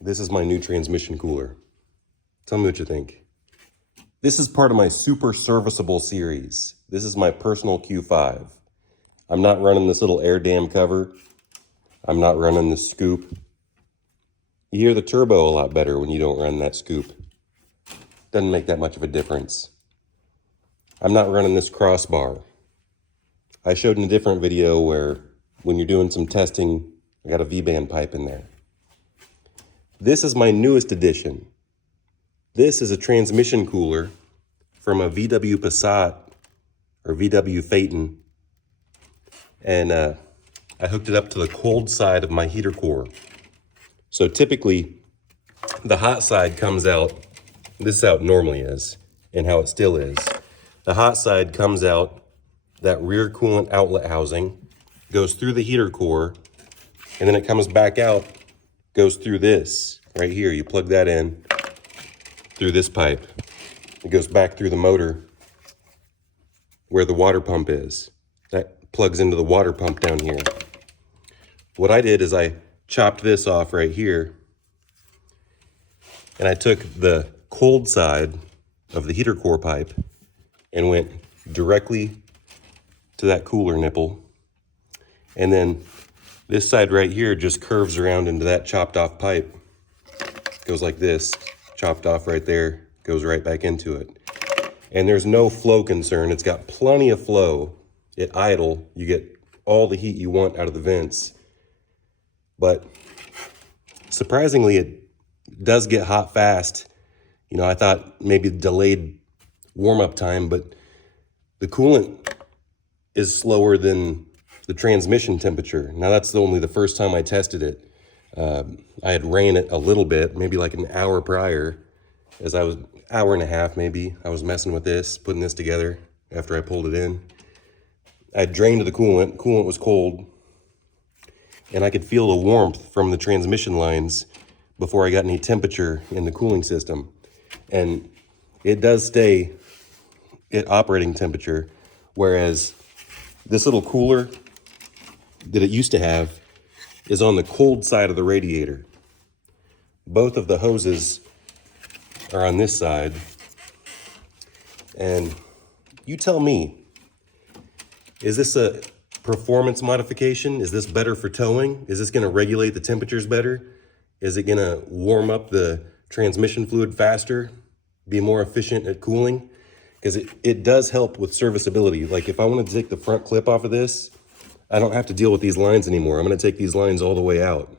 This is my new transmission cooler. Tell me what you think. This is part of my super serviceable series. This is my personal Q5. I'm not running this little air dam cover. I'm not running the scoop. You hear the turbo a lot better when you don't run that scoop. Doesn't make that much of a difference. I'm not running this crossbar. I showed in a different video where when you're doing some testing, I got a V-band pipe in there. This is my newest addition. This is a transmission cooler from a VW Passat or VW Phaeton. And I hooked it up to the cold side of my heater core. So typically the hot side comes out, this is how it normally is and how it still is. The hot side comes out, that rear coolant outlet housing, goes through the heater core, and then it comes back out, goes through this right here. You plug that in through this pipe. It goes back through the motor where the water pump is. That plugs into the water pump down here. What I did is I chopped this off right here, and I took the cold side of the heater core pipe and went directly to that cooler nipple. And then this side right here just curves around into that chopped off pipe. Goes like this, chopped off right there, goes right back into it. And there's no flow concern. It's got plenty of flow. At idle, you get all the heat you want out of the vents. But surprisingly, it does get hot fast. You know, I thought maybe delayed warm-up time, but the coolant is slower than the transmission temperature. Now that's only the first time I tested it. I had ran it a little bit, maybe like an hour prior, as I was, hour and a half maybe, I was messing with this, putting this together after I pulled it in. I drained the coolant was cold, and I could feel the warmth from the transmission lines before I got any temperature in the cooling system. And it does stay at operating temperature, whereas this little cooler that it used to have is on the cold side of the radiator. Both of the hoses are on this side. And you tell me, is this a performance modification? Is this better for towing? Is this gonna regulate the temperatures better? Is it gonna warm up the transmission fluid faster, be more efficient at cooling? Because it does help with serviceability. Like if I wanted to take the front clip off of this, I don't have to deal with these lines anymore. I'm gonna take these lines all the way out.